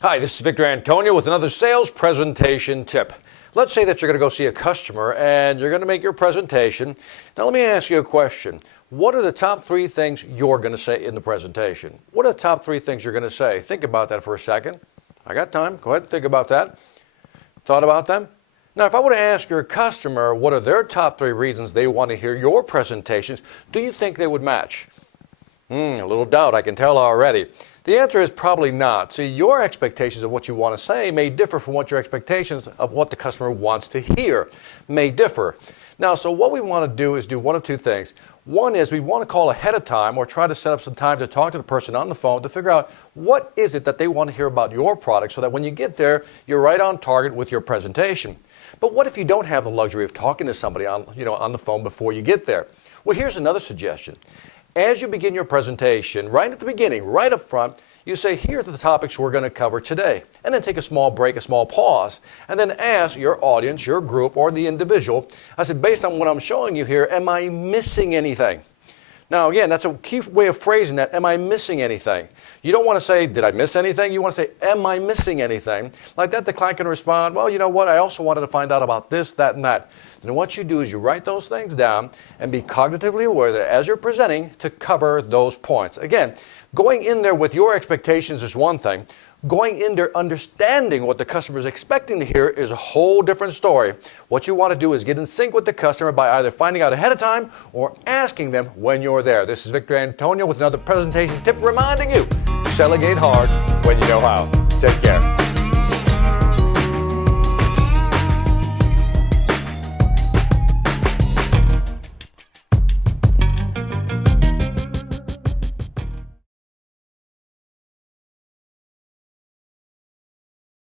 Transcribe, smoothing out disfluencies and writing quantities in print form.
Hi, this is Victor Antonio with another sales presentation tip. Let's say that you're going to go see a customer and you're going to make your presentation. Now let me ask you a question. What are the top 3 things you're going to say in the presentation? What are the top 3 things you're going to say? Think about that for a second. I got time. Go ahead and think about that. Thought about them? Now, if I were to ask your customer what are their top 3 reasons they want to hear your presentations, do you think they would match? A little doubt, I can tell already. The answer is probably not. See, your expectations of what you want to say may differ from what your expectations of what the customer wants to hear may differ. Now, so what we want to do is do one of 2 things. One is we want to call ahead of time or try to set up some time to talk to the person on the phone to figure out what is it that they want to hear about your product so that when you get there, you're right on target with your presentation. But what if you don't have the luxury of talking to somebody on the phone before you get there? Well, here's another suggestion. As you begin your presentation, right at the beginning, right up front, you say, here are the topics we're going to cover today. And then take a small break, a small pause, and then ask your audience, your group, or the individual, I said, based on what I'm showing you here, am I missing anything? Now, again, that's a key way of phrasing that, am I missing anything? You don't want to say, did I miss anything? You want to say, am I missing anything? Like that, the client can respond, well, you know what, I also wanted to find out about this, that, and that. And what you do is you write those things down and be cognitively aware that as you're presenting to cover those points. Again, going in there with your expectations is one thing. Going in there understanding what the customer is expecting to hear is a whole different story. What you want to do is get in sync with the customer by either finding out ahead of time or asking them when you're there. This is Victor Antonio with another presentation tip reminding you, delegate hard when you know how. Take care.